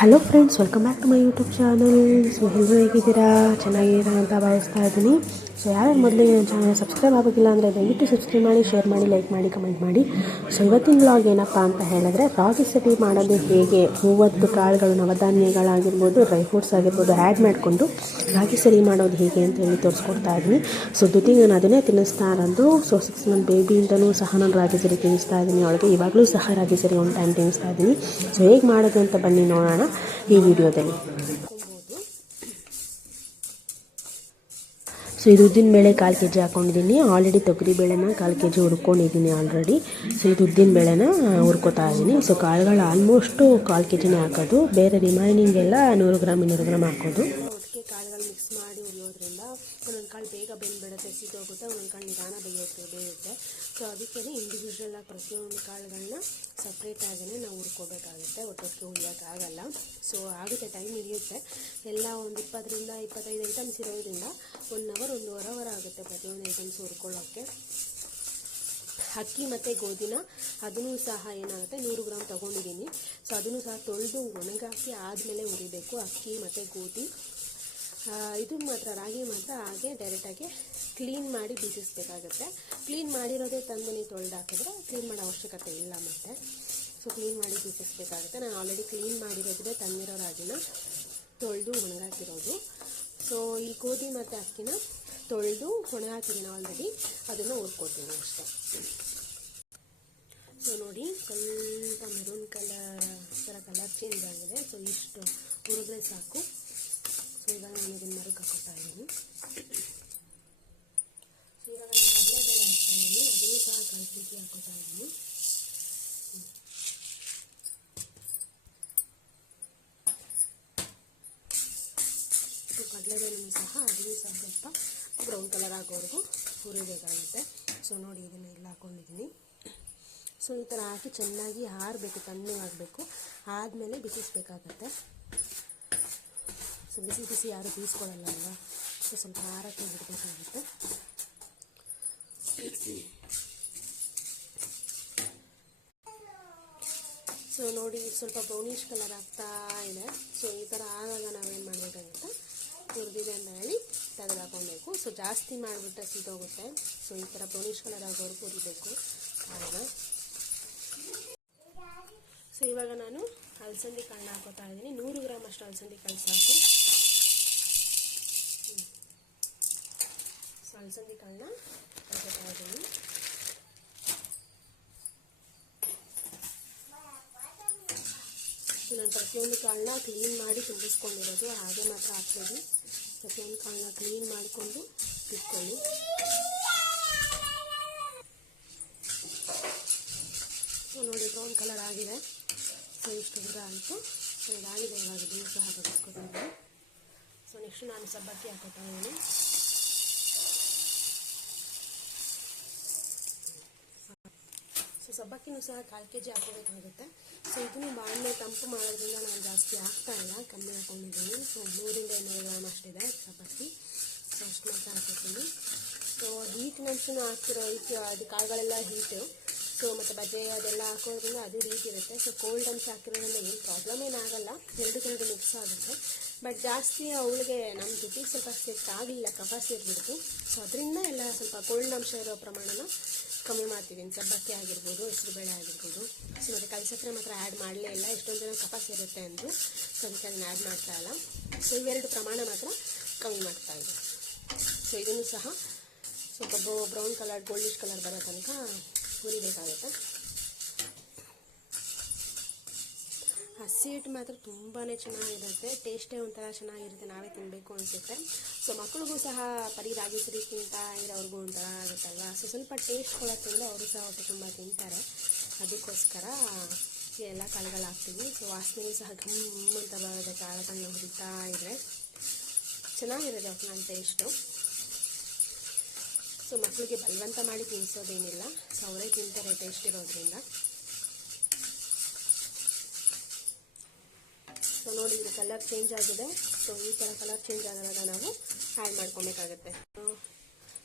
Hello friends welcome back to my YouTube channel so ಎಲ್ಲರೂ ಹೇಗಿದ್ದೀರಾ? ಚೆನ್ನಾಗಿದ್ದೀರಾ ಅಂತ ಭಾವಿಸ್ತಾ ಇದ್ದೀನಿ. ಸೊ ಯಾರ್ಯಾರು ಮೊದಲು ಚಾನಲ್ ಸಬ್ಸ್ಕ್ರೈಬ್ ಆಗೋದಿಲ್ಲ ಅಂದರೆ ದಯವಿಟ್ಟು ಸಬ್ಸ್ಕ್ರೈಬ್ ಮಾಡಿ ಶೇರ್ ಮಾಡಿ ಲೈಕ್ ಮಾಡಿ ಕಮೆಂಟ್ ಮಾಡಿ. ಸೊ ಇವತ್ತಿನ ವ್ಲಾಗ್ ಏನಪ್ಪ ಅಂತ ಹೇಳಿದ್ರೆ, ರಾಗಿ ಸಟಿ ಮಾಡೋದು ಹೇಗೆ? ಮೂವತ್ತು ಕಾಳುಗಳು, ನವಧಾನ್ಯಗಳಾಗಿರ್ಬೋದು ಡ್ರೈ ಫ್ರೂಟ್ಸ್ ಆಗಿರ್ಬೋದು ಆ್ಯಡ್ ಮಾಡಿಕೊಂಡು ರಾಗಿ ಸರಿ ಮಾಡೋದು ಹೇಗೆ ಅಂತ ಹೇಳಿ ತೋರಿಸ್ಕೊಡ್ತಾ ಇದ್ದೀನಿ. ಸೊ ದುತಿ ನಾನು ಅದನ್ನೇ ತಿನ್ನಿಸ್ತಾ ಇರೋದು. ಸೊ ಸಿಕ್ಸ್ ಮಂತ್ ಬೇಬಿಯಿಂದನೂ ಸಹ ನಾನು ರಾಗಿ ಸರಿ ತಿನ್ನಿಸ್ತಾ ಇದ್ದೀನಿ. ಅವಳಿಗೆ ಇವಾಗಲೂ ಸಹ ರಾಗಿ ಸರಿ ಒಂದು ಟೈಮ್ ತಿನ್ನಿಸ್ತಾ ಇದ್ದೀನಿ. ಸೊ ಹೇಗೆ ಮಾಡೋದು ಅಂತ ಬನ್ನಿ ನೋಡೋಣ ಈ ವಿಡಿಯೋದಲ್ಲಿ ಸೊ ಇದು ಉದ್ದಿನ ಬೇಳೆ ಕಾಲು ಕೆ ಜಿ ಹಾಕ್ಕೊಂಡಿದ್ದೀನಿ ಆಲ್ರೆಡಿ ತೊಗರಿ ಬೇಳೆನ ಕಾಲು ಕೆ ಜಿ ಹುರ್ಕೊಂಡಿದ್ದೀನಿ ಆಲ್ರೆಡಿ ಸೊ ಇದು ಉದ್ದಿನ ಬೇಳೆನ ಹುರ್ಕೋತಾ ಇದ್ದೀನಿ ಸೊ ಕಾಳುಗಳು ಆಲ್ಮೋಸ್ಟು ಕಾಲು ಕೆ ಜಿನೇ ಹಾಕೋದು. ಬೇರೆ ರಿಮೈನಿಂಗ್ ಎಲ್ಲ ನೂರು ಗ್ರಾಮ್, ಇನ್ನೂರು ಗ್ರಾಮ್ ಹಾಕೋದು. ಕಾಳುಗಳು ಮಿಕ್ಸ್ ಮಾಡಿ ಹುರಿಯೋದ್ರಿಂದ ಒಂದೊಂದು ಕಾಳು ಬೇಗ ಬೆಂದ್ಬಿಡುತ್ತೆ, ಸಿಗೋಗುತ್ತೆ, ಒಂದೊಂದು ಕಾಳು ಸೊ ಅದಕ್ಕೆ ಇಂಡಿವಿಜುವಲ್ ಆಗಿ ಪ್ರತಿಯೊಂದು ಕಾಳುಗಳನ್ನ ಸಪ್ರೇಟಾಗಿಯೇ ನಾವು ಹುರ್ಕೋಬೇಕಾಗುತ್ತೆ. ಒಟ್ಟೊಟ್ಟಿಗೆ ಹುರಿಯೋಕ್ಕಾಗಲ್ಲ. ಸೊ ಆಗುತ್ತೆ ಟೈಮ್ ಹಿಡಿಯುತ್ತೆ. ಎಲ್ಲ ಒಂದು ಇಪ್ಪತ್ತರಿಂದ ಇಪ್ಪತ್ತೈದು ಐಟಮ್ಸ್ ಇರೋದ್ರಿಂದ ಒನ್ ಅವರ್ ಒಂದೂವರೆ ಅವರ್ ಆಗುತ್ತೆ ಪ್ರತಿಯೊಂದು ಐಟಮ್ಸ್ ಹುರ್ಕೊಳ್ಳೋಕ್ಕೆ ಅಕ್ಕಿ ಮತ್ತು ಗೋಧಿನ ಅದನ್ನು ಸಹ ಏನಾಗುತ್ತೆ, ನೂರು ಗ್ರಾಮ್ ತೊಗೊಂಡಿದ್ದೀನಿ. ಸೊ ಅದನ್ನು ಸಹ ತೊಳೆದು ಒಣಗಾಕಿ ಆದಮೇಲೆ ಹುರಿಬೇಕು. ಅಕ್ಕಿ ಮತ್ತು ಗೋಧಿ. ಇದು ಮಾತ್ರ, ರಾಗಿ ಮಾತ್ರ, ಹಾಗೆ ಡೈರೆಕ್ಟಾಗಿ ಕ್ಲೀನ್ ಮಾಡಿ ಬೀಸಿಸ್ಬೇಕಾಗುತ್ತೆ. ಕ್ಲೀನ್ ಮಾಡಿರೋದೇ ತಂದು ನೀವು ತೊಳೆದು ಹಾಕಿದ್ರೆ ಕ್ಲೀನ್ ಮಾಡೋ ಅವಶ್ಯಕತೆ ಇಲ್ಲ ಮತ್ತೆ. ಸೊ ಕ್ಲೀನ್ ಮಾಡಿ ಬೀಸಿಸ್ಬೇಕಾಗುತ್ತೆ. ನಾನು ಆಲ್ರೆಡಿ ಕ್ಲೀನ್ ಮಾಡಿರೋದ್ರೆ ತಂದಿರೋ ರಾಗಿನ ತೊಳೆದು ಒಣಗಾಕಿರೋದು. ಸೊ ಈ ಗೋಧಿ ಮತ್ತು ಅಕ್ಕಿನ ತೊಳೆದು ಒಣಗಾಕಿದ್ದೀನಿ ಆಲ್ರೆಡಿ ಅದನ್ನು ಹುರ್ಕೊತೀನಿ ಅಷ್ಟೆ. ಸೊ ನೋಡಿ, ಸ್ವಲ್ಪ ಮೆರೂನ್ ಕಲರ್ ಥರ ಕಲರ್ ಚೇಂಜ್ ಆಗಿದೆ. ಸೊ ಇಷ್ಟು ಹುರಿದ್ರೆ ಸಾಕು. ಸೊ ಇವಾಗ ನಾನು ಇದನ್ನು ಮರಕ್ಕೆ ಹಾಕೋತಾ ಇದ್ದೀನಿ. ಇವಾಗ ನಾನು ಕಡಲೆಬೇಳೆ ಹಾಕ್ತಾ ಇದ್ದೀನಿ. ಅದನ್ನು ಸಹ ಕಾಲು ಕೆ ಜಿ ಹಾಕೋತಾ ಇದ್ದೀನಿ ಕಡಲೆಬೇಳೆನೂ ಸಹ, ಅದನ್ನು ಸಹ ಸ್ವಲ್ಪ ಬ್ರೌನ್ ಕಲರ್ ಆಗೋವರೆಗೂ ಹುರಿಬೇಕಾಗುತ್ತೆ. ಸೊ, ನೋಡಿ, ಇದನ್ನು ಎಲ್ಲ ಹಾಕ್ಕೊಂಡಿದ್ದೀನಿ ಸೊ, ಈ ಥರ ಹಾಕಿ ಚೆನ್ನಾಗಿ ಆರಬೇಕು ತಣ್ಣಗಾಗಬೇಕು ಆದಮೇಲೆ ಬಿಸಿಸ್ಬೇಕಾಗತ್ತೆ. ಸೊ, ಬಿಸಿ ಬಿಸಿ ಯಾರು ಬೀಸ್ಕೊಳ್ಳಲ್ಲ ಅಲ್ವಾ? ಸೊ, ಸ್ವಲ್ಪ ಹಾರಕ್ಕೆ ಬಿಡಬೇಕಾಗುತ್ತೆ. ಸೊ ನೋಡಿ, ಸ್ವಲ್ಪ ಬ್ರೌನಿಷ್ ಕಲರ್ ಆಗ್ತಾ ಇದೆ. ಸೊ ಈ ಥರ ಆಗಾಗ ನಾವೇನು ಮಾಡಬೇಕಾಗುತ್ತೆ? ಹುರಿದಿದೆ ಅಂತ ಹೇಳಿ ತೆಗೆದು ಹಾಕೊಬೇಕು ಸೊ ಜಾಸ್ತಿ ಮಾಡಿಬಿಟ್ರೆ ಸಿಗೋಗುತ್ತೆ. ಸೊ ಈ ಥರ ಬ್ರೌನಿಷ್ ಕಲರ್ ಆಗೋವರೆಗೂ ಕುರಿಬೇಕು. ಕಾಳನ್ನ ಸೊ ಇವಾಗ ನಾನು ಅಲಸಂದಿ ಕಾಳನ್ನ ಹಾಕೋತಾ ಇದ್ದೀನಿ. ನೂರು ಗ್ರಾಮ್ ಅಷ್ಟು ಅಲಸಂದಿ ಕಾಳು ಸಾಕು. ಅಲಸಂದಿ ಕಾಳನ್ನ ಹಾಕೋತಾ ಇದ್ದೀನಿ ನಾನು ಪ್ರತಿಯೊಂದು ಕಾಳನ್ನ ಕ್ಲೀನ್ ಮಾಡಿ ತುಂಬಿಸ್ಕೊಂಡಿರೋದು, ಹಾಗೆ ಮಾತ್ರ ಹಾಕ್ಬೋದು. ಪ್ರತಿಯೊಂದು ಕಾಳನ್ನ ಕ್ಲೀನ್ ಮಾಡಿಕೊಂಡು ಇಟ್ಕೊಳ್ಳಿ. ನೋಡಿ, ಬ್ರೌನ್ ಕಲರ್ ಆಗಿದೆ. ಸೊ, ಇಷ್ಟು ದೂರ ಆಯಿತು. ಸೊ, ಇದಾಗಿದೆ ಇವಾಗ ಸಹ ಬದುಕೋತೀನಿ ಸೊ, ನೆಕ್ಸ್ಟ್ ನಾನು ಸಬ್ಬಕ್ಕಿ ಹಾಕೋತಾ ಇದ್ದೀನಿ. ಸಬ್ಬಕ್ಕಿನೂ ಸಹ ಕಾಲು ಕೆ ಜಿ ಹಾಕೋಬೇಕಾಗುತ್ತೆ ಸೊ ಇದನ್ನು ಬಾಣಲೆ ತಂಪು ಮಾಡೋದ್ರಿಂದ ನಾನು ಜಾಸ್ತಿ ಹಾಕ್ತಾ ಇಲ್ಲ. ಕಮ್ಮಿ ಹಾಕೊಂಡಿದ್ದೀನಿ. ಸೊ ನೂರಿಂದ ಇನ್ನೂರು ಗ್ರಾಮ್ ಅಷ್ಟಿದೆ ಸಬ್ಬಕ್ಕಿ. ಸೊ ಅಷ್ಟು ಮಾತ್ರ ಹಾಕೋತೀನಿ ಸೊ ಹೀಟ್ ಹೀಟ್ನಂಶನೂ ಹಾಕ್ತಿರೋ ಈ ಅದು ಕಾಳುಗಳೆಲ್ಲ ಹೀಟು ಸೊ ಮತ್ತು ಬಜೆ ಅದೆಲ್ಲ ಹಾಕೋದ್ರಿಂದ ಅದು ರೀತಿ ಇರುತ್ತೆ. ಸೊ ಕೋಲ್ಡ್ ಅಂಶ ಹಾಕಿರೋದ್ರಿಂದ ಏನು ಪ್ರಾಬ್ಲಮ್ ಏನಾಗಲ್ಲ ಎರಡು ಕೆರಡು ಮಿಕ್ಸ್ ಆಗುತ್ತೆ. ಬಟ್ ಜಾಸ್ತಿ ಅವಳಿಗೆ ನಮ್ಮ ಜೊತೆಗೆ ಸ್ವಲ್ಪ ಸೆಟ್ ಆಗಲಿಲ್ಲ ಕಫ ಸೇರಿಬಿಡ್ತು ಸೊ ಅದರಿಂದ ಎಲ್ಲ ಸ್ವಲ್ಪ ಕೋಲ್ಡ್ ಅಂಶ ಇರೋ ಪ್ರಮಾಣನ ಕಮ್ಮಿ ಮಾಡ್ತೀವಿ. ಸಬ್ಬಕ್ಕಿ ಆಗಿರ್ಬೋದು ಹೆಸರುಬೇಳೆ ಆಗಿರ್ಬೋದು. ಸೊ, ಮತ್ತು ಕಲ್ಸಕ್ಕರೆ ಮಾತ್ರ ಆ್ಯಡ್ ಮಾಡಲೇ ಇಲ್ಲ. ಎಷ್ಟೊಂದು ಜನ ಕಪಾಸ್ ಇರುತ್ತೆ ಅಂದರು ಸೊ ಅದಕ್ಕೆ ಆ್ಯಡ್ ಮಾಡ್ತಾ ಇಲ್ಲ. ಸೊ ಇವೆರಡು ಪ್ರಮಾಣ ಮಾತ್ರ ಕಮ್ಮಿ ಮಾಡ್ತಾ ಇದೆ. ಸೊ ಇದನ್ನು ಸಹ ಸ್ವಲ್ಪ ಬ್ರೌನ್ ಕಲರ್ ಗೋಲ್ಡಿಶ್ ಕಲರ್ ಬರೋ ತನಕ ಹುರಿಬೇಕಾಗುತ್ತೆ. ಹಸಿ ಹಿಟ್ಟು ಮಾತ್ರ ತುಂಬಾ ಚೆನ್ನಾಗಿರುತ್ತೆ. ಟೇಸ್ಟೇ ಒಂಥರ ಚೆನ್ನಾಗಿರುತ್ತೆ. ನಾವೇ ತಿನ್ನಬೇಕು ಅನಿಸುತ್ತೆ. ಸೊ ಮಕ್ಕಳಿಗೂ ಸಹ ಪರಿ ರಾಗಿ ಸಿರಿ ತಿಂತಾ ಇರೋರಿಗೂ ಒಂಥರ ಆಗುತ್ತಲ್ವ? ಸೊ ಸ್ವಲ್ಪ ಟೇಸ್ಟ್ ಕೊಡೋದ್ರಿಂದ ಅವರು ಸಹ ಹೊಟ್ಟೆ ತುಂಬ ತಿಂತಾರೆ. ಅದಕ್ಕೋಸ್ಕರ ಎಲ್ಲ ಕಾಳುಗಳು ಹಾಕ್ತೀವಿ. ಸೊ ವಾಸನೆಗೂ ಸಹ ಅಂತ ಬರುತ್ತೆ. ಕಾಳುಗಳನ್ನ ಹುರಿತಾ ಇದ್ರೆ ಚೆನ್ನಾಗಿರುತ್ತೆ ಒಟ್ಟಿನ ಟೇಸ್ಟು ಸೊ ಮಕ್ಕಳಿಗೆ ಬಲವಂತ ಮಾಡಿ ತಿನ್ನಿಸೋದೇನಿಲ್ಲ ಸೊ ಅವರೇ ತಿಂತಾರೆ ಟೇಸ್ಟ್ ಇರೋದ್ರಿಂದ. ಸೊ ನೋಡಿ, ಇದು ಕಲರ್ ಚೇಂಜ್ ಆಗಿದೆ. ಸೊ ಈ ಥರ ಕಲರ್ ಚೇಂಜ್ ಆದಾಗ ನಾವು ಆ್ಯಡ್ ಮಾಡ್ಕೊಬೇಕಾಗತ್ತೆ.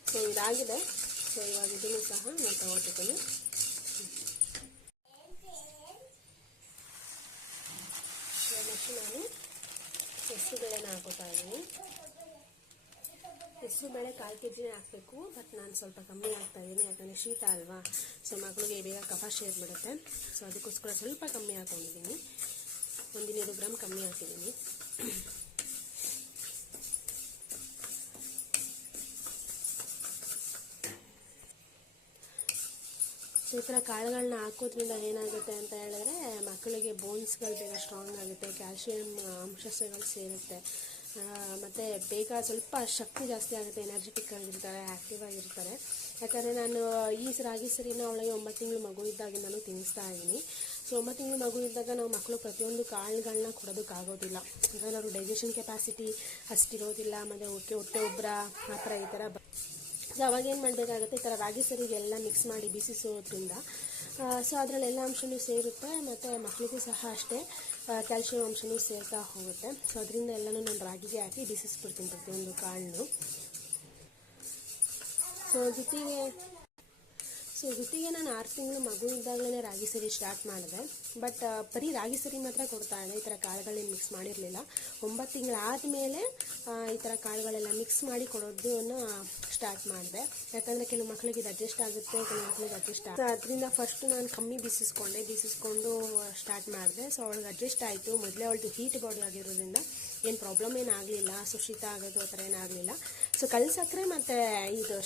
ಸೊ ಇದಾಗಿದೆ. ಸೊ ಇವಾಗ ಇದನ್ನು ಸಹ ನಾನು ತಗೊಳ್ತಿದ್ದೀನಿ. ನೆಕ್ಸ್ಟ್ ನಾನು ಹೆಸರು ಬೇಳೆನ ಹಾಕೋತಾ ಇದ್ದೀನಿ. ಹೆಸರು ಬೇಳೆ ಕಾಲು ಕೆ ಜಿನೇ ಹಾಕಬೇಕು ಬಟ್ ನಾನು ಸ್ವಲ್ಪ ಕಮ್ಮಿ ಹಾಕ್ತಾ ಇದ್ದೀನಿ, ಯಾಕಂದರೆ ಶೀತ ಅಲ್ವಾ? ಸೊ ಮಗಳಿಗೆ ಬೇಗ ಕಫ ಸೇರಿಬಿಡುತ್ತೆ ಸೊ ಅದಕ್ಕೋಸ್ಕರ ಸ್ವಲ್ಪ ಕಮ್ಮಿ ಹಾಕೊಂಡಿದ್ದೀನಿ. ಒಂದು ನೂರು ಗ್ರಾಮ್ ಕಮ್ಮಿ ಹಾಕಿದ್ದೀನಿ. ಈ ಥರ ಕಾಳುಗಳನ್ನ ಹಾಕೋದ್ರಿಂದ ಏನಾಗುತ್ತೆ ಅಂತ ಹೇಳಿದ್ರೆ ಮಕ್ಕಳಿಗೆ ಬೋನ್ಸ್ಗಳು ಬೇಗ ಸ್ಟ್ರಾಂಗ್ ಆಗುತ್ತೆ ಕ್ಯಾಲ್ಶಿಯಂ ಅಂಶಗಳು ಸೇರುತ್ತೆ. ಮತ್ತು ಬೇಗ ಸ್ವಲ್ಪ ಶಕ್ತಿ ಜಾಸ್ತಿ ಆಗುತ್ತೆ ಎನರ್ಜೆಟಿಕ್ ಆಗಿರ್ತಾರೆ ಆ್ಯಕ್ಟಿವ್ ಆಗಿರ್ತಾರೆ. ಯಾಕಂದರೆ ನಾನು ಈ ರಾಗಿ ಸರಿನ ಅವಳಿಗೆ ಒಂಬತ್ತು ತಿಂಗಳು ಮಗು ಇದ್ದಾಗಿಂದನೂ ತಿನ್ನಿಸ್ತಾ ಇದ್ದೀನಿ. ಸೊ ಒಂಬತ್ತು ತಿಂಗಳು ಮಗು ಇದ್ದಾಗ ನಾವು ಮಕ್ಕಳು ಪ್ರತಿಯೊಂದು ಕಾಳುಗಳನ್ನ ಕೊಡೋದಕ್ಕಾಗೋದಿಲ್ಲ. ಅಂದರೆ ಅವರು ಡೈಜೆಷನ್ ಕೆಪಾಸಿಟಿ ಅಷ್ಟಿರೋದಿಲ್ಲ, ಮತ್ತು ಹೊಟ್ಟೆ ಹೊಟ್ಟೆ ಉಬ್ಬರ ಆ ಥರ ಈ ಥರ ಸೊ ಅವಾಗ ಏನು ಮಾಡಬೇಕಾಗುತ್ತೆ, ಈ ಥರ ರಾಗಿ ಸರಿಗೆಲ್ಲ ಮಿಕ್ಸ್ ಮಾಡಿ ಬಿಸಿಸೋದ್ರಿಂದ ಸೊ ಅದರಲ್ಲಿ ಎಲ್ಲ ಅಂಶನೂ ಸೇರುತ್ತೆ, ಮತ್ತು ಮಕ್ಕಳಿಗೂ ಸಹ ಅಷ್ಟೇ ಕ್ಯಾಲ್ಶಿಯಂ ಅಂಶನೂ ಸೇರ್ತಾ ಹೋಗುತ್ತೆ. ಸೊ ಅದರಿಂದ ಎಲ್ಲನೂ ನಾನು ರಾಗಿಗೆ ಹಾಕಿ ಬಿಸಿಸ್ಬಿಡ್ತೀನಿ ಪ್ರತಿಯೊಂದು ಕಾಳು ಸೊ ಜೊತೆಗೆ ಸೊ ಜೊತೆಗೆ ನಾನು ಆರು ತಿಂಗಳು ಮಗು ಇದ್ದಾಗಲೇ ರಾಗಿ ಸರಿ ಸ್ಟಾರ್ಟ್ ಮಾಡಿದೆ. ಬಟ್ ಬರೀ ರಾಗಿ ಸರಿ ಮಾತ್ರ ಕೊಡ್ತಾ ಇದ್ದೆ. ಈ ಥರ ಕಾಳುಗಳನ್ನ ಮಿಕ್ಸ್ ಮಾಡಿರಲಿಲ್ಲ. ಒಂಬತ್ತು ತಿಂಗಳಾದಮೇಲೆ ಈ ಥರ ಕಾಳುಗಳೆಲ್ಲ ಮಿಕ್ಸ್ ಮಾಡಿ ಕೊಡೋದನ್ನು ಸ್ಟಾರ್ಟ್ ಮಾಡಿದೆ. ಯಾಕಂದರೆ ಕೆಲವು ಮಕ್ಕಳಿಗೆ ಇದು ಅಡ್ಜಸ್ಟ್ ಆಗುತ್ತೆ, ಕೆಲವು ಮಕ್ಕಳಿಗೆ ಅಡ್ಜಸ್ಟ್ ಆಗುತ್ತೆ ಅದರಿಂದ ಫಸ್ಟ್ ನಾನು ಕಮ್ಮಿ ಬೀಸಿಸ್ಕೊಂಡೆ. ಬೀಸಿಸ್ಕೊಂಡು ಸ್ಟಾರ್ಟ್ ಮಾಡಿದೆ. ಸೊ ಅವಳಿಗೆ ಅಡ್ಜಸ್ಟ್ ಆಯಿತು. ಮೊದಲೇ ಅವಳದು ಹೀಟ್ ಬಾಡಿ ಆಗಿರೋದ್ರಿಂದ ಏನು ಪ್ರಾಬ್ಲಮ್ ಏನಾಗಲಿಲ್ಲ ಸೊ ಶೀತ ಆಗೋದು ಆ ಥರ ಏನಾಗಲಿಲ್ಲ ಸೊ ಕಲ್ ಸಕ್ಕರೆ ಮತ್ತು ಇದು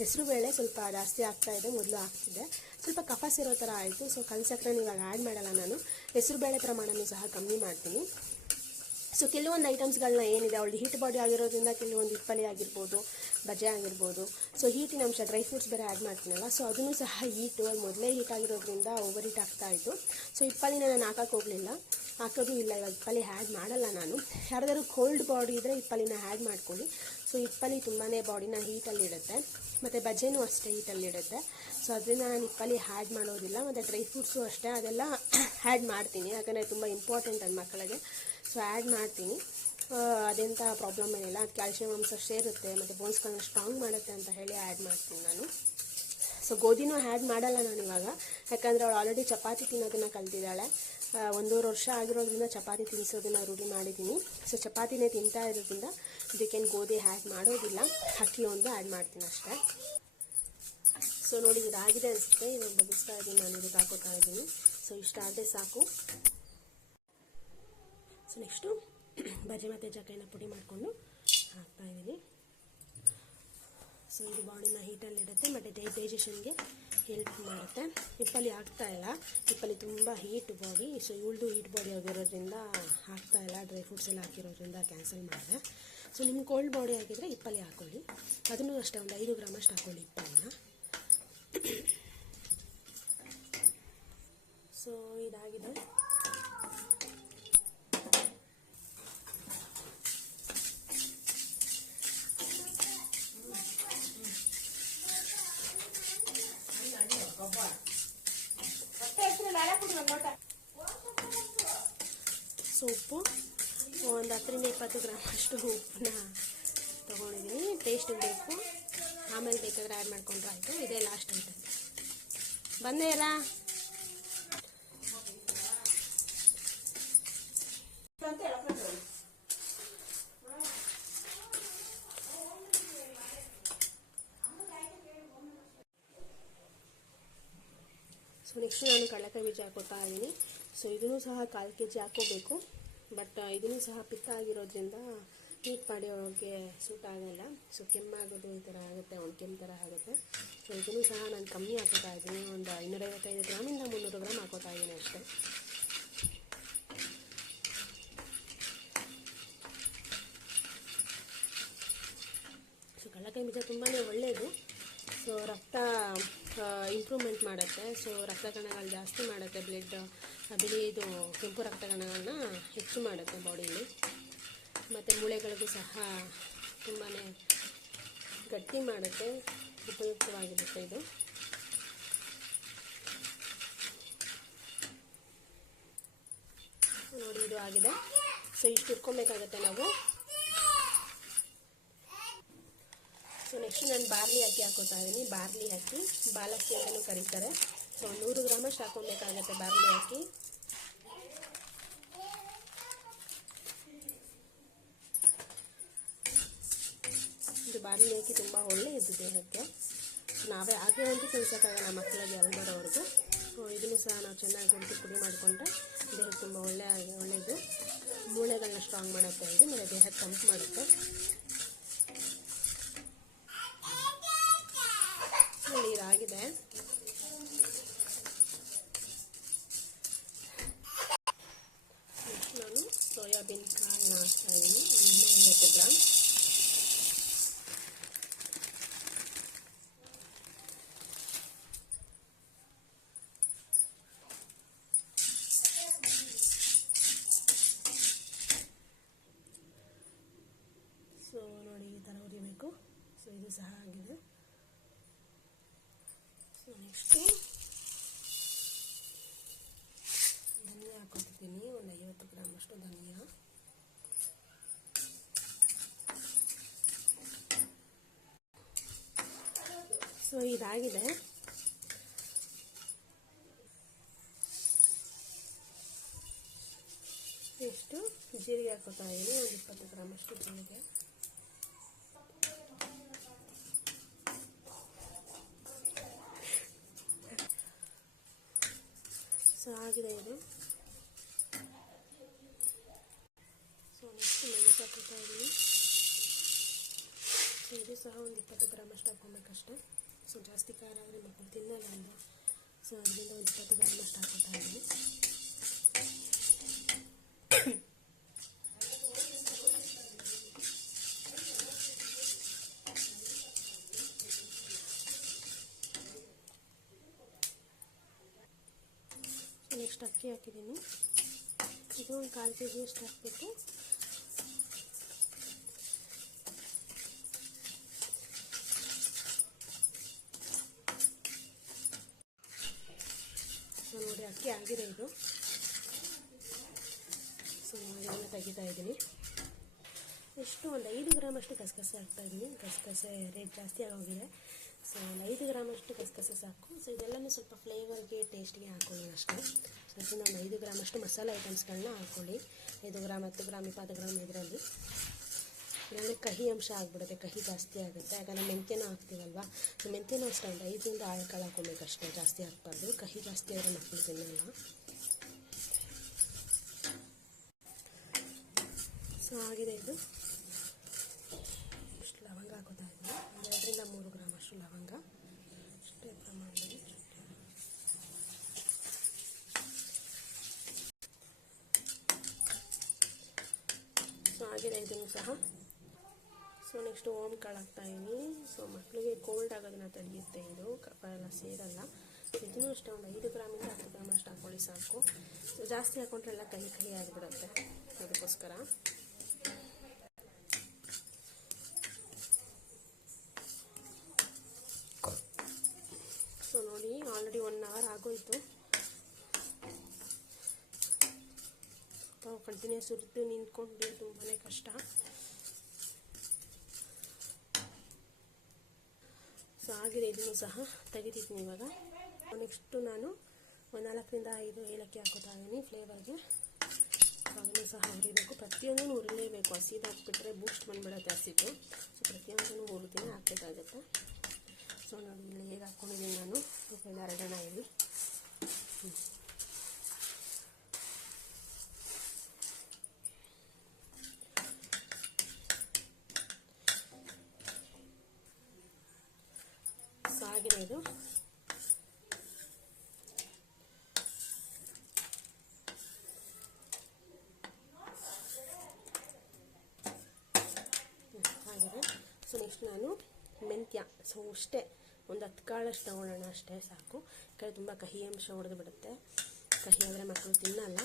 ಹೆಸರು ಬೇಳೆ ಸ್ವಲ್ಪ ಜಾಸ್ತಿ ಆಗ್ತಾ ಇದೆ, ಮೊದಲು ಆಗ್ತಿದೆ ಸ್ವಲ್ಪ ಕಫ ಸೇರೋ ಥರ ಆಯಿತು. ಸೊ ಕಲ್ ಸಕ್ಕರೆ ಇವಾಗ ಆ್ಯಡ್ ಮಾಡಲ್ಲ ನಾನು. ಹೆಸರು ಬೇಳೆ ಪ್ರಮಾಣನೂ ಸಹ ಕಮ್ಮಿ ಮಾಡ್ತೀನಿ. ಸೊ ಕೆಲವೊಂದು ಐಟಮ್ಸ್ಗಳನ್ನ ಏನಿದೆ, ಅವಳದು ಹೀಟ್ ಬಾಡಿ ಆಗಿರೋದ್ರಿಂದ ಕೆಲವೊಂದು ಇಪ್ಪಲಿ ಆಗಿರ್ಬೋದು, ಬಜೆ ಆಗಿರ್ಬೋದು. ಸೊ ಹೀಟಿನ ಅಂಶ ಡ್ರೈ ಫ್ರೂಟ್ಸ್ ಬೇರೆ ಆ್ಯಡ್ ಮಾಡ್ತೀನಲ್ಲ ಸೊ ಅದನ್ನು ಸಹ ಹೀಟು ಮೊದಲೇ ಹೀಟ್ ಆಗಿರೋದ್ರಿಂದ ಓವರ್ ಹೀಟ್ ಆಗ್ತಾ ಇತ್ತು. ಸೊ ಇಪ್ಪಲಿನ ನಾನು ಹಾಕಕ್ಕೆ ಹೋಗಲಿಲ್ಲ. ಹಾಕೋದು ಇಲ್ಲ, ಇವಾಗ ಇಪ್ಪಲಿ ಹ್ಯಾಡ್ ಮಾಡಲ್ಲ ನಾನು. ಯಾರ್ದಾದ್ರು ಕೋಲ್ಡ್ ಬಾಡಿ ಇದ್ದರೆ ಇಪ್ಪಲಿನ ಹ್ಯಾಡ್ ಮಾಡ್ಕೊಳ್ಳಿ. ಸೊ ಇಪ್ಪಲಿ ತುಂಬಾ ಬಾಡಿನ ಹೀಟಲ್ಲಿ ಇಡುತ್ತೆ. ಮತ್ತು ಬಜೆನೂ ಅಷ್ಟೇ ಹೀಟಲ್ಲಿ ಇಡುತ್ತೆ. ಸೊ ಅದರಿಂದ ನಾನು ಇಪ್ಪಲಿ ಆ್ಯಡ್ ಮಾಡೋದಿಲ್ಲ. ಮತ್ತು ಡ್ರೈ ಫ್ರೂಟ್ಸು ಅಷ್ಟೇ, ಅದೆಲ್ಲ ಆ್ಯಡ್ ಮಾಡ್ತೀನಿ. ಯಾಕಂದರೆ ತುಂಬ ಇಂಪಾರ್ಟೆಂಟ್ ಅದು ಮಕ್ಕಳಿಗೆ. ಸೊ ಆ್ಯಡ್ ಮಾಡ್ತೀನಿ. ಅದೆಂಥ ಪ್ರಾಬ್ಲಮ್ ಏನಿಲ್ಲ. ಅದು ಕ್ಯಾಲ್ಶಿಯಂ ಅಂಶ ಸೇರುತ್ತೆ ಮತ್ತು ಬೋನ್ಸ್ಗಳನ್ನ ಸ್ಟ್ರಾಂಗ್ ಮಾಡುತ್ತೆ ಅಂತ ಹೇಳಿ ಆ್ಯಡ್ ಮಾಡ್ತೀನಿ ನಾನು. ಸೊ ಗೋಧಿನೂ ಆ್ಯಡ್ ಮಾಡಲ್ಲ ನಾನು ಇವಾಗ. ಯಾಕಂದರೆ ಅವಳು ಆಲ್ರೆಡಿ ಚಪಾತಿ ತಿನ್ನೋದನ್ನು ಕಲ್ತಿದ್ದಾಳೆ. ಒಂದೂವರೆ ವರ್ಷ ಆಗಿರೋದ್ರಿಂದ ಚಪಾತಿ ತಿನ್ನಿಸೋದನ್ನ ರೂಢಿ ಮಾಡಿದ್ದೀನಿ. ಸೊ ಚಪಾತಿನೇ ತಿಂತಾ ಇರೋದ್ರಿಂದ ಇದಕ್ಕೇನು ಗೋಧಿ ಆ್ಯಡ್ ಮಾಡೋದಿಲ್ಲ. ಅಕ್ಕಿ ಒಂದು ಆ್ಯಡ್ ಮಾಡ್ತೀನಿ ಅಷ್ಟೇ. ಸೊ ನೋಡಿ ಇದಾಗಿದೆ ಅನಿಸುತ್ತೆ. ಇವಾಗ ಬಗ್ಗಿಸ್ತಾ ಇದ್ದೀನಿ ನಾನು, ಇದಕ್ಕೆ ಹಾಕೋತಾ ಇದ್ದೀನಿ ಸೊ ಇಷ್ಟಾದರೆ ಸಾಕು. ಸೊ ನೆಕ್ಸ್ಟು ಬಜೆ ಮತ್ತು ಜಕಾಯಿನ ಪುಡಿ ಮಾಡಿಕೊಂಡು ಹಾಕ್ತಾ ಇದ್ದೀನಿ. ಸೊ ಇದು ಬಾಡಿನ ಹೀಟಲ್ಲಿ ಇಡುತ್ತೆ, ಮತ್ತು ಡೈ ಡೈಜೆಷನ್ಗೆ ಹೆಲ್ಪ್ ಮಾಡುತ್ತೆ. ಹಿಪ್ಪಲ್ಲಿ ಹಾಕ್ತಾ ಇಲ್ಲ. ಹಿಪ್ಪಲ್ಲಿ ತುಂಬ ಹೀಟ್ ಬಾಡಿ ಸೊ ಇವಳ್ದು ಹೀಟ್ ಬಾಡಿ ಆಗಿರೋದ್ರಿಂದ ಹಾಕ್ತಾ ಇಲ್ಲ. ಡ್ರೈ ಫ್ರೂಟ್ಸ್ ಎಲ್ಲ ಹಾಕಿರೋದ್ರಿಂದ ಕ್ಯಾನ್ಸಲ್ ಮಾಡಿದೆ. ಸೊ ನಿಮ್ಗೆ ಕೋಲ್ಡ್ ಬಾಡಿ ಆಗಿದ್ರೆ ಹಿಪ್ಪಲ್ಲಿ ಹಾಕ್ಕೊಳ್ಳಿ ಅದನ್ನು ಅಷ್ಟೇ, ಒಂದು ಐದು ಗ್ರಾಮ್ ಅಷ್ಟು ಹಾಕ್ಕೊಳ್ಳಿ ಇಪ್ಪಲಿನ ಸೊ ಇದಾಗಿದೆ. ಸೊ ಉಪ್ಪು ಒಂದು ಹತ್ತರಿಂದ ಇಪ್ಪತ್ತು ಗ್ರಾಮ್ ಅಷ್ಟು ಉಪ್ಪನ್ನ ತೊಗೊಂಡಿದ್ದೀನಿ ಟೇಸ್ಟಿಗೆ ಬೇಕು. ಆಮೇಲೆ ಬೇಕಾದ್ರೆ ಆ್ಯಡ್ ಮಾಡ್ಕೊಂಡ್ರೆ ಆಯಿತು. ಇದೇ ಲಾಸ್ಟ್ ಐಟಮ್ ಬಂದೇರಾ ಸೊ ನೆಕ್ಸ್ಟ್ ನಾನು ಕಡಲೆಕಾಯಿ ಬೀಜ ಹಾಕೋತಾ ಇದ್ದೀನಿ. ಸೊ ಇದನ್ನು ಸಹ ಕಾಲು ಕೆ ಜಿ ಹಾಕೋಬೇಕು ಬಟ್ ಇದನ್ನು ಸಹ ಪಿತ್ತ ಆಗಿರೋದ್ರಿಂದ ಹೀಟ್ ಮಾಡೋಕ್ಕೆ ಸೂಟ್ ಆಗೋಲ್ಲ. ಸೊ ಕೆಮ್ಮಾಗೋದು ಈ ಥರ ಆಗುತ್ತೆ, ಒಂದು ಕೆಮ್ಮು ಥರ ಆಗುತ್ತೆ. ಸೊ ಇದನ್ನು ಸಹ ನಾನು ಕಮ್ಮಿ ಹಾಕೋತಾ ಇದ್ದೀನಿ. ಒಂದು ಇನ್ನೂರೈವತ್ತೈದು ಗ್ರಾಮಿಂದ ಮುನ್ನೂರು ಗ್ರಾಮ್ ಹಾಕೋತಾ ಇದ್ದೀನಿ ಅಷ್ಟೇ. ಸೊ ಕಡಲೆಕಾಯಿ ಬೀಜ ತುಂಬಾ ಒಳ್ಳೆಯದು ಸೊ ರಕ್ತ ಇಂಪ್ರೂವ್ಮೆಂಟ್ ಮಾಡುತ್ತೆ. ಸೊ ರಕ್ತ ಕಣಗಳು ಜಾಸ್ತಿ ಮಾಡುತ್ತೆ ಬ್ಲಡ್ ಬಿಳಿ ಇದು ಕೆಂಪು ರಕ್ತ ಕಣಗಳನ್ನ ಹೆಚ್ಚು ಮಾಡುತ್ತೆ ಬಾಡಿಲಿ ಮತ್ತು ಮೂಳೆಗಳಿಗೂ ಸಹ ತುಂಬಾ ಗಟ್ಟಿ ಮಾಡುತ್ತೆ, ಉಪಯುಕ್ತವಾಗಿರುತ್ತೆ ಇದು. ನೋಡಿ ಇದು ಆಗಿದೆ. ಸೊ ಇಷ್ಟು ಇಟ್ಕೊಬೇಕಾಗತ್ತೆ ನಾವು. ನೆಕ್ಸ್ಟ್ ನಾನು ಬಾರ್ಲಿ ಹಾಕಿ ಹಾಕೋತಾ ಇದ್ದೀನಿ ಬಾರ್ಲಿ ಹಾಕಿ ಬಾಲಕ್ಕಿ ಅಂತಲೂ ಕರೀತಾರೆ. ಸೊ, ನೂರು ಗ್ರಾಮಷ್ಟು ಹಾಕೊಬೇಕಾಗತ್ತೆ ಬಾರ್ಲಿ ಹಾಕಿ. ಇದು ಬಾರ್ಲಿ ಅಕ್ಕಿ ತುಂಬ ಒಳ್ಳೆಯದು ದೇಹಕ್ಕೆ. ನಾವೇ ಹಾಗೆ ಒಂದು ತಿನ್ಸೋಕ್ಕಾಗಲ್ಲ ಮಕ್ಕಳಿಗೆ ಎಲ್ಬರೋರ್ಗು ಸೊ, ಇದನ್ನು ಸಹ ನಾವು ಚೆನ್ನಾಗಿ ಹುಡುಕಿ ಪುಡಿ ಮಾಡಿಕೊಂಡ್ರೆ ದೇಹಕ್ಕೆ ತುಂಬ ಒಳ್ಳೆಯ ಒಳ್ಳೆಯದು ಮೂಳೆಗಳನ್ನ ಸ್ಟ್ರಾಂಗ್ ಮಾಡುತ್ತೆ ಇದು ಮೇಲೆ ದೇಹಕ್ಕೆ ತಂಪು ಮಾಡುತ್ತೆ. ನೋಡಿ ಇದಾಗಿದೆ ನೆಕ್ಸ್ಟ್ ನಾನು ಸೋಯಾಬೀನ್ ಕಾಳನ್ನ ಹಾಕ್ತಾ ಇದ್ದೀನಿ. ಒಂದು ಐವತ್ತು ಗ್ರಾಮ್. ಸೊ ನೋಡಿ ಈ ಥರ ಉರಿಬೇಕು. ಸೊ ಇದು ಸಹ ಆಗಿದೆ. ಸೊ ನೆಕ್ಸ್ಟು ಧನಿಯಾ ಹಾಕೊತಿದ್ದೀನಿ ಒಂದು ಐವತ್ತು ಗ್ರಾಮ್ ಅಷ್ಟು ಧನಿಯಾ. ಸೊ ಇದಾಗಿದೆ. ನೆಕ್ಸ್ಟು ಜೀರಿಗೆ ಹಾಕೋತಾ ಇದ್ದೀನಿ, ಒಂದು ಇಪ್ಪತ್ತು ಗ್ರಾಮ್ ಅಷ್ಟು ಜೀರಿಗೆ ಆಗಿದೆ ಇದು. ಸೊ ನೆಕ್ಸ್ಟ್ ಮೆಣಸು ಹಾಕೋತಾ ಇದ್ದೀನಿ ಸೊ ಇದು ಸಹ ಒಂದು ಇಪ್ಪತ್ತು ಗ್ರಾಮ್ ಅಷ್ಟು ಹಾಕ್ಕೊಬೇಕಷ್ಟೆ. ಸೊ ಜಾಸ್ತಿ ಖಾರ ಆದರೆ ಮಕ್ಕಳು ತಿನ್ನಲ್ಲ ಅಲ್ವಾ ಸೊ ಅದರಿಂದ ಒಂದು ಇಪ್ಪತ್ತು ಗ್ರಾಮ್ ಅಷ್ಟು ಹಾಕೋತಾ ಇದ್ದೀನಿ. ನೆಕ್ಸ್ಟ್ ಅಕ್ಕಿ ಹಾಕಿದ್ದೀನಿ. ಇದು ಒಂದು ಕಾಲು ಕೆ ಜಿಯಷ್ಟು ಹಾಕಬೇಕು ಹಾಕ್ಬೇಕು ನೋಡಿ, ಅಕ್ಕಿ ಆಗಿದೆ ಇದು. ಸೊ ನಾನು ತೆಗಿತಾ ಇದ್ದೀನಿ. ಎಷ್ಟು, ಒಂದು ಐದು ಗ್ರಾಮಷ್ಟು ಗಸಗಸೆ ಹಾಕ್ತಾ ಇದ್ದೀನಿ. ಗಸಗಸೆ ರೇಟ್ ಜಾಸ್ತಿ ಆಗೋಗಿದೆ. ಗ್ರಾಮಷ್ಟು ಗಸಗಸೆ ಸಾಕು. ಸೊ ಇದೆಲ್ಲನೂ ಸ್ವಲ್ಪ ಫ್ಲೇವರ್ಗೆ ಟೇಸ್ಟ್ಗೆ ಹಾಕೊಳ್ಳಿ ಅಷ್ಟೇ. ಅದಕ್ಕೆ ನಾನು ಐದು ಗ್ರಾಮ್ ಅಷ್ಟು ಮಸಾಲೆ ಐಟಮ್ಸ್ಗಳನ್ನ ಹಾಕ್ಕೊಳ್ಳಿ ಐದು ಗ್ರಾಮ್, ಹತ್ತು ಗ್ರಾಮ್, ಇಪ್ಪತ್ತು ಗ್ರಾಮ್ ಇದರಲ್ಲಿ. ಇಲ್ಲಾಂದರೆ ಕಹಿ ಅಂಶ ಆಗಿಬಿಡುತ್ತೆ. ಕಹಿ ಜಾಸ್ತಿ ಆಗುತ್ತೆ. ಯಾಕಂದರೆ ಮೆಂತ್ಯನ ಹಾಕ್ತೀವಲ್ವಾ? ಸೊ ಮೆಂತ್ಯನೂ ಅಷ್ಟೇ ಒಂದು ಐದರಿಂದ ಆಳು ಕಾಳು ಅಷ್ಟೇ ಜಾಸ್ತಿ ಹಾಕ್ಬಾರ್ದು. ಕಹಿ ಜಾಸ್ತಿ ಆದರೆ ಮಕ್ಕಳು ತಿನ್ನಲ್ಲ. ಸೊ ಆಗಿದೆ ಇದು ಇಷ್ಟು ಲವಂಗ ಹಾಕೋತಾ ಇದ್ದೀನಿ ಒಂದು ಎರಡರಿಂದ ಮೂರು ಗ್ರಾಮ್ ಅಷ್ಟು ಲವಂಗ ಅಷ್ಟೇ ಪ್ರಮಾಣದಲ್ಲಿ ಸೊ ಆಗಿದೆ ಇದನ್ನು ಸಹ. ಸೊ ನೆಕ್ಸ್ಟ್ ಓಮ್ ಕಾಳು ಹಾಕ್ತಾ ಇದ್ದೀನಿ ಸೊ ಮಕ್ಕಳಿಗೆ ಕೋಲ್ಡ್ ಆಗೋದನ್ನ ತಡೆಯುತ್ತೆ ಇದು. ಕಫ ಎಲ್ಲ ಸೇರಲ್ಲ. ಇದನ್ನು ಅಷ್ಟೇ ಒಂದು ಐದು ಗ್ರಾಮಿಂದ ಹತ್ತು ಗ್ರಾಮ್ ಅಷ್ಟು ಹಾಕ್ಕೊಳ್ಳಿ ಸಾಕು. ಜಾಸ್ತಿ ಹಾಕೊಂಡ್ರೆ ಎಲ್ಲ ಕಹಿ ಆಗಿಬಿಡುತ್ತೆ. ಅದಕ್ಕೋಸ್ಕರ ಸೊ ನೋಡಿ ಆಲ್ರೆಡಿ ಒನ್ ಅವರ್ ಆಗೋಯ್ತು ಕಂಟಿನ್ಯೂಸ್ ಸುರಿದು ನಿಂತ್ಕೊಂಡು ತುಂಬಾ ಕಷ್ಟ. ಸೊ ಆಗಿದೆ, ಇದನ್ನು ಸಹ ತೆಗಿತಿದ್ದೀನಿ ಇವಾಗ. ನೆಕ್ಸ್ಟು ನಾನು ಒಂದು ನಾಲ್ಕರಿಂದ ಐದು ಏಲಕ್ಕಿ ಹಾಕೋತಾ ಇದ್ದೀನಿ ಫ್ಲೇವರ್ಗೆ ಅದನ್ನು ಸಹ ಹುರಿಬೇಕು. ಪ್ರತಿಯೊಂದನ್ನು ಹುರಿಲೇಬೇಕು. ಹಸಿದು ಹಾಕ್ಬಿಟ್ರೆ ಬೂಸ್ಟ್ ಬಂದ್ಬಿಡುತ್ತೆ ಹಸಿಟ್ಟು ಸೊ ಪ್ರತಿಯೊಂದನ್ನು ಹುರಿದಿನೇ ಹಾಕಬೇಕಾಗುತ್ತೆ. ಸೊ ನೋಡಿ, ಇಲ್ಲಿ ಹೇಗೆ ಹಾಕ್ಕೊಂಡಿದ್ದೀನಿ ನಾನು. ಸ್ವಲ್ಪ ಎರಡಣ ಇಲ್ಲಿ ಸೊ ಆಗಿದೆ ಇದು. ಆಗಿದೆ. ಸೊ ನೆಕ್ಸ್ಟ್ ನಾನು ಮೆಂತ್ಯ. ಸೊ ಅಷ್ಟೇ. ಒಂದು ಹತ್ತು ಕಾಳಷ್ಟು ತಗೊಳ್ಳೋಣ ಅಷ್ಟೇ ಸಾಕು. ಯಾಕಂದರೆ ತುಂಬ ಕಹಿ ಅಂಶ ಹೊಡೆದು ಬಿಡುತ್ತೆ. ಕಹಿ ಆದರೆ ಮಕ್ಕಳು ತಿನ್ನಲ್ಲ.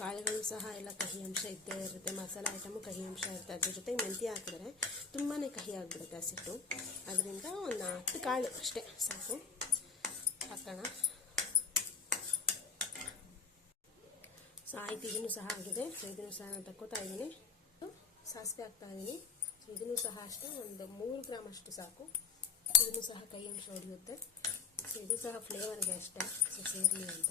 ಕಾಳುಗಳು ಸಹ ಎಲ್ಲ ಕಹಿ ಅಂಶ ಇದ್ದೇ ಇರುತ್ತೆ, ಮಸಾಲೆ ಐಟಮು ಕಹಿ ಅಂಶ ಇರುತ್ತೆ, ಅದ್ರ ಜೊತೆಗೆ ಮೆಂತ್ಯ ಹಾಕಿದ್ರೆ ತುಂಬಾ ಕಹಿ ಆಗಿಬಿಡುತ್ತೆ ಹಸಿಟ್ಟು ಅದರಿಂದ ಒಂದು ಹತ್ತು ಕಾಳು ಅಷ್ಟೇ ಸಾಕು. ಹಾಕೋಣ. ಸೊ ಇದನ್ನು ಸಹ ಆಗಿದೆ. ಸೊ, ಇದನ್ನು ಸಹ ನಾನು ತಕ್ಕೋತಾ ಇದ್ದೀನಿ. ಸಾಸಿವೆ ಹಾಕ್ತಾ ಇದ್ದೀನಿ. ಇದನ್ನು ಸಹ ಅಷ್ಟೇ, ಒಂದು ಮೂರು ಗ್ರಾಮ್ ಅಷ್ಟು ಸಾಕು. ಇದನ್ನು ಸಹ ಕೈ ಅಂಶ ಹೊಡೆಯುತ್ತೆ. ಸೊ, ಇದು ಸಹ ಫ್ಲೇವರ್ಗೆ ಅಷ್ಟೇ. ಸೊ, ಸೇರಲಿ ಅಂತ.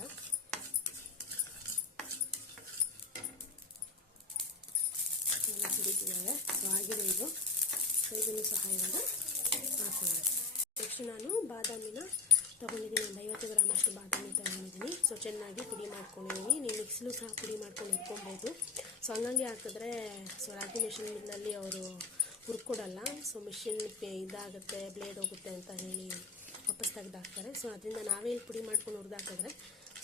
ಆಗಿದೆ ಇದು ಇದನ್ನು ಸಹ ಇವಾಗ ಹಾಕೊಳ್ಳೋಣ ನೆಕ್ಸ್ಟ್ ನಾನು ಬಾದಾಮಿನ ತೊಗೊಂಡಿದ್ದೀನಿ. ಒಂದು ಐವತ್ತು ಗ್ರಾಮಷ್ಟು ಬಾದಾಮಿ ತೊಗೊಂಡಿದ್ದೀನಿ. ಸೊ ಚೆನ್ನಾಗಿ ಪುಡಿ ಮಾಡ್ಕೊಂಡಿದ್ದೀನಿ ನೀವು ಮಿಕ್ಸಲು ಸಹ ಪುಡಿ ಮಾಡ್ಕೊಂಡು ಇಟ್ಕೊಬೋದು. ಸೊ ಹಂಗಂಗೆ ಹಾಕಿದ್ರೆ ಸೊ ರಾಗಿ ಮಿಷಿನ್ ಮಿಲ್ಲಲ್ಲಿ ಅವರು ಹುರ್ಕೊಡಲ್ಲ. ಸೊ ಮಿಷಿನ್ ಇದಾಗುತ್ತೆ, ಬ್ಲೇಡ್ ಹೋಗುತ್ತೆ ಅಂತ ಹೇಳಿ ವಾಪಸ್ ಹಾಕ್ತಾರೆ ಸೊ ಅದರಿಂದ ನಾವೇ ಇಲ್ಲಿ ಪುಡಿ ಮಾಡ್ಕೊಂಡು ಹುರಿದಾಕಿದ್ರೆ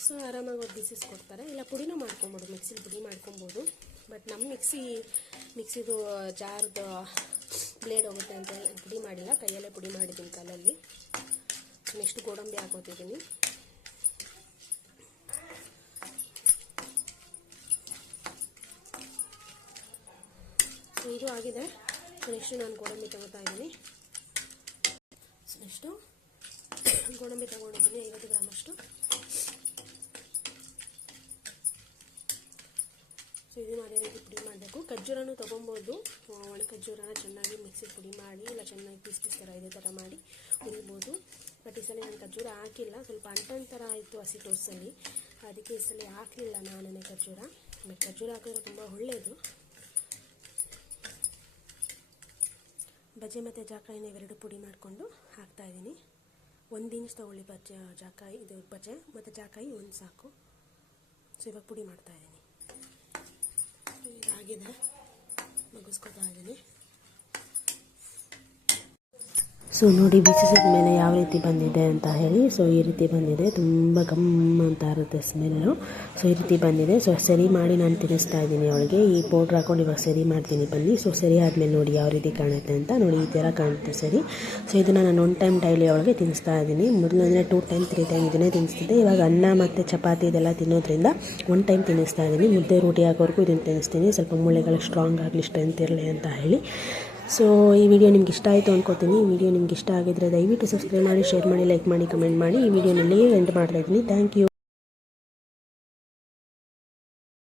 ಸೊ ಆರಾಮಾಗಿ ಅವ್ರು ಬಿಸಿಸ್ ಕೊಡ್ತಾರೆ ಇಲ್ಲ, ಪುಡಿನೂ ಮಾಡ್ಕೊಬೋದು. ಮಿಕ್ಸಿಲಿ ಪುಡಿ ಮಾಡ್ಕೊಬೋದು. ಬಟ್ ನಮ್ಮ ಮಿಕ್ಸಿ, ಮಿಕ್ಸಿದು ಜಾರ್ದು ಬ್ಲೇಡ್ ಹೋಗುತ್ತೆ ಅಂತ ಪುಡಿ ಮಾಡಿಲ್ಲ. ಕೈಯಲ್ಲೇ ಪುಡಿ ಮಾಡಿದ್ದೀನಿ ಕಲ್ಲಲ್ಲಿ ನೆಕ್ಸ್ಟ್ ಗೋಡಂಬಿ ಹಾಕೋತಿದ್ದೀನಿ. ಇದು ಆಗಿದೆ. ನೆಕ್ಸ್ಟ್ ನಾನು ಗೋಡಂಬಿ ತಗೋತಾ ಇದ್ದೀನಿ. ನೆಕ್ಸ್ಟು ಗೋಡಂಬಿ ತಗೊಂಡಿದ್ದೀನಿ, ಐವತ್ತು ಗ್ರಾಮ್ ಸೊ ಇದನ್ನು ಅದೇ ಪುಡಿ ಮಾಡಬೇಕು. ಖರ್ಜೂರನೂ ತೊಗೊಬೋದು. ಒಣ ಖರ್ಜೂರನ ಚೆನ್ನಾಗಿ ಮಿಕ್ಸಿಗೆ ಪುಡಿ ಮಾಡಿ, ಇಲ್ಲ ಚೆನ್ನಾಗಿ ಪೀಸ್ ಪೀಸ್ ಥರ ಇದೇ ಥರ ಮಾಡಿ ಹುರಿಬೋದು. ಬಟ್ ಈ ಸಲ ನಾನು ಖರ್ಜೂರ ಹಾಕಿಲ್ಲ. ಸ್ವಲ್ಪ ಅಂಟನ್ ಥರ ಆಯಿತು ಹಸಿ ಟೋಸಲ್ಲಿ ಅದಕ್ಕೆ ಈ ಸಲ ಹಾಕಲಿಲ್ಲ ನಾನೇ ಖರ್ಜೂರ. ಬಟ್ ಖರ್ಜೂರ ಹಾಕಿದ್ರೆ ತುಂಬ ಒಳ್ಳೆಯದು ಬಜೆ ಮತ್ತು ಜಾಕಾಯಿನ ಇವೆರಡು ಪುಡಿ ಮಾಡಿಕೊಂಡು ಹಾಕ್ತಾಯಿದ್ದೀನಿ ಒಂದು ಇಂಚ್ ತೊಗೊಳ್ಳಿ ಬಜ್ಜೆ, ಜಾಕಾಯಿ, ಇದು ಬಜೆ ಮತ್ತು ಜಾಕಾಯಿ ಒಂದು ಸಾಕು. ಸೊ ಇವಾಗ ಪುಡಿ ಮಾಡ್ತಾಯಿದ್ದೀನಿ ಇದಾಗಿದೆ. ಮುಗಿಸ್ಕೊತಾ ಇದ್ದೀನಿ ಸೊ ನೋಡಿ ಬಿಸಿಸಿದ ಮೇಲೆ ಯಾವ ರೀತಿ ಬಂದಿದೆ ಅಂತ ಹೇಳಿ. ಸೊ ಈ ರೀತಿ ಬಂದಿದೆ. ತುಂಬ ಗಮ್ ಅಂತ ಇರುತ್ತೆ ಸ್ಮೆಲ್ಲು ಸೊ ಈ ರೀತಿ ಬಂದಿದೆ. ಸೊ ಸರಿ ಮಾಡಿ ನಾನು ತಿನ್ನಿಸ್ತಾ ಇದ್ದೀನಿ ಅವಳಿಗೆ. ಈ ಪೌಡ್ರ್ ಹಾಕೊಂಡು ಇವಾಗ ಸರಿ ಮಾಡ್ತೀನಿ, ಬನ್ನಿ. ಸೊ ಸರಿ ಆದಮೇಲೆ ನೋಡಿ ಯಾವ ರೀತಿ ಕಾಣುತ್ತೆ ಅಂತ. ನೋಡಿ, ಈ ಥರ ಕಾಣುತ್ತೆ ಸರಿ. ಸೊ ಇದನ್ನು ನಾನು ಒನ್ ಟೈಮ್ ಡೈಲಿ ಅವಳಿಗೆ ತಿನ್ನಿಸ್ತಾ ಇದ್ದೀನಿ. ಮೊದಲು ಅಂದರೆ ಟೂ ಟೈಮ್ ತ್ರೀ ಟೈಮ್ ಇದನ್ನೇ ತಿನ್ನಿಸ್ತಿದ್ದೆ. ಇವಾಗ ಅನ್ನ ಮತ್ತು ಚಪಾತಿ ಇದೆಲ್ಲ ತಿನ್ನೋದ್ರಿಂದ ಒನ್ ಟೈಮ್ ತಿನ್ನಿಸ್ತಾ ಇದ್ದೀನಿ. ಮುದ್ದೆ ರೋಟಿ ಹಾಕೋರ್ಗೂ ಇದನ್ನು ತಿನ್ನಿಸ್ತೀನಿ. ಸ್ವಲ್ಪ ಮೂಳೆಗಳು ಸ್ಟ್ರಾಂಗ್ ಆಗಲಿ ಸ್ಟ್ರೆಂತ್ ಇರಲಿ ಅಂತ ಹೇಳಿ. ಸೊ ಈ ವಿಡಿಯೋ ನಿಮ್ಗೆ ಇಷ್ಟ ಆಯಿತು ಅನ್ಕೋತೀನಿ. ಈ ವಿಡಿಯೋ ನಿಮ್ಗೆ ಇಷ್ಟ ಆಗಿದ್ರೆ ದಯವಿಟ್ಟು ಸಬ್ಸ್ಕ್ರೈಬ್ ಮಾಡಿ ಶೇರ್ ಮಾಡಿ ಲೈಕ್ ಮಾಡಿ ಕಮೆಂಟ್ ಮಾಡಿ. ಈ ವಿಡಿಯೋನಲ್ಲಿ ಎಂಡ್ ಮಾಡ್ತಾ ಇದ್ದೀನಿ. Thank you